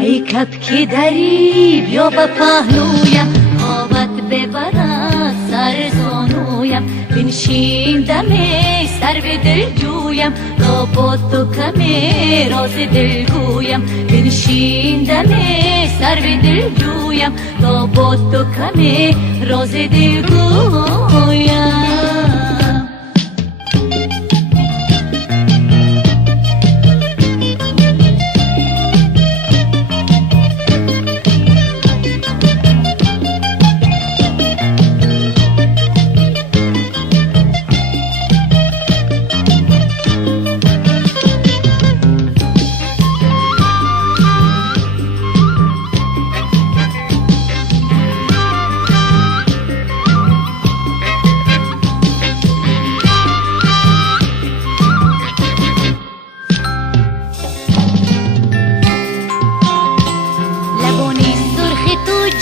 ای کبک دری بیا به پهلویم، خوابت ببرد سر زانویم. بنشین دم سر به دل جویم، لابد تو کمی راز دل گویم. بنشین دم سر به دل جویم، لابد تو کمی راز دل گویم.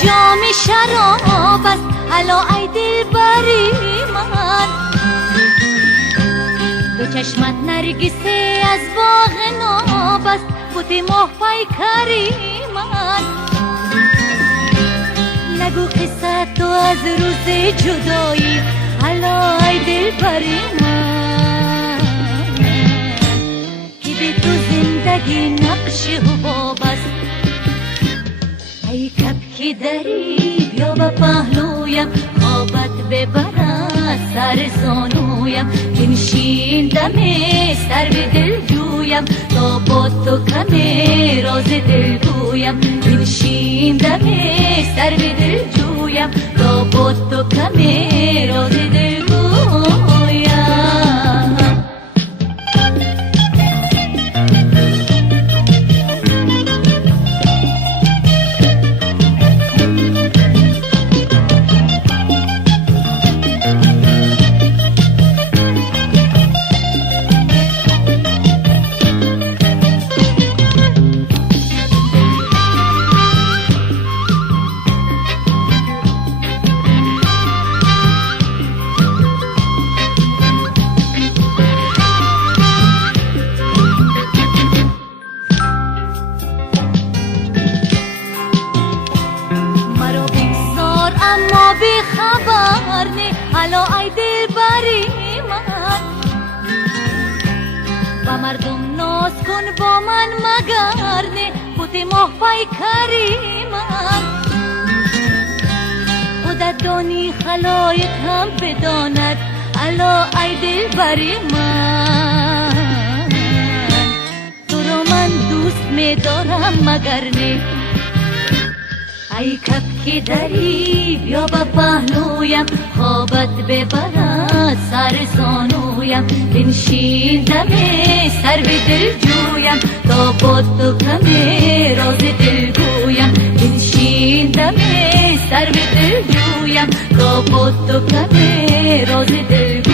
جام شراب است الا ای دلبری من، دو چشمت نرگسه از باغ ناب است، بوتی ماه پیکری من. نگو قصه تو از روز جدایی الا ای دلبری من، که به تو زندگی نقش حباب است. ای کبک دری بیا به پهلویم، خوابت ببرد سر زانویم. بنشین دم سر به دل جویم، تا با تو کمی راز دل گویم. بنشین دم سر به دل جویم، تا با تو کمی راز دل گویم. خبر نی الا ای دلبری من، و مردم ناز کن با من مگر نی بوتی ماه پیکری من. خودت دانی خلایق هم بداند الا ای دلبری من، تو رو من دوست می‌دارم مگر نی. ای کبک دری بیا به پهلویم، خوابت ببرد سر زانویم. بنشین دم سر به دل جویم، تا با تو کمی راز دل گویم. بنشین دم سر به دل جویم، تا با تو کمی راز دل گویم.